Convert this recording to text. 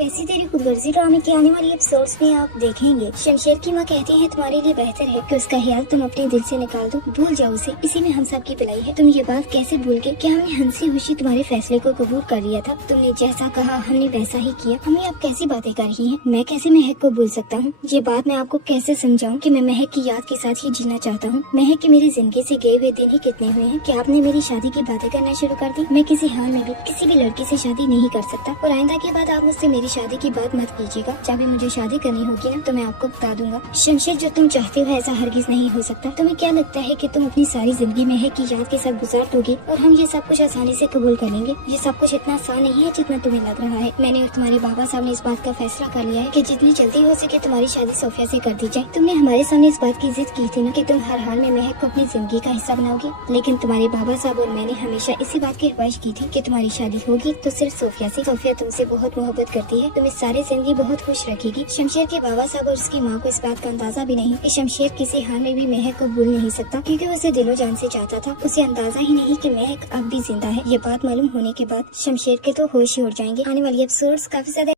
कैसी तेरी खुदगर्जी ड्रामे की आने वाली एपिसोड्स में आप देखेंगे। शमशेर की माँ कहती है तुम्हारे लिए बेहतर है कि उसका ख्याल तुम अपने दिल से निकाल दो, भूल जाओ उसे, इसी में हम सब की भलाई है। तुम ये बात कैसे भूल गए? क्या हमने हंसी खुशी तुम्हारे फैसले को कबूल कर लिया था? तुमने जैसा कहा हमने वैसा ही किया। हमें अब कैसी बातें कर रही हैं? मैं कैसे महक को भूल सकता हूँ? ये बात मैं आपको कैसे समझाऊँ कि मैं महक की याद के साथ ही जीना चाहता हूँ। महक की मेरी जिंदगी से गए हुए दिन ही कितने हुए हैं कि आपने मेरी शादी की बातें करना शुरू कर दी। मैं किसी हाल में भी किसी भी लड़की से शादी नहीं कर सकता और आइंदा के बाद आप मुझसे मेरी शादी की बात मत कीजिएगा। जब भी मुझे शादी करनी होगी ना तो मैं आपको बता दूंगा। शमशेर, जो तुम चाहते हो ऐसा हरगिज नहीं हो सकता। तुम्हें क्या लगता है कि तुम अपनी सारी जिंदगी महक की याद के साथ गुजार दोगे और हम ये सब कुछ आसानी से कबूल कर लेंगे? ये सब कुछ इतना आसान नहीं है जितना तुम्हें लग रहा है। मैंने और तुम्हारे बाबा साहब ने इस बात का फैसला कर लिया है कि जितनी जल्दी हो सके तुम्हारी शादी सोफिया से कर दी जाए। तुमने हमारे सामने इस बात की जिद की थी ना कि तुम हर हाल में महक को अपनी जिंदगी का हिस्सा बनाओगे, लेकिन तुम्हारे बाबा साहब और मैंने हमेशा इसी बात की ख्वाहिश की थी कि तुम्हारी शादी होगी तो सिर्फ सोफिया से। सोफिया तुमसे बहुत मोहब्बत करती है, तुम्हें सारी जिंदगी बहुत खुश रखेगी। शमशेर के बाबा साहब और उसकी माँ को इस बात का अंदाजा भी नहीं कि शमशेर किसी हाल में भी महक को भूल नहीं सकता, क्योंकि वो उसे दिलो जान से चाहता था। उसे अंदाजा ही नहीं कि महक अब भी जिंदा है। ये बात मालूम होने के बाद शमशेर के तो होश ही उड़ जाएंगे। आने वाली एपिसोड्स काफी ज्यादा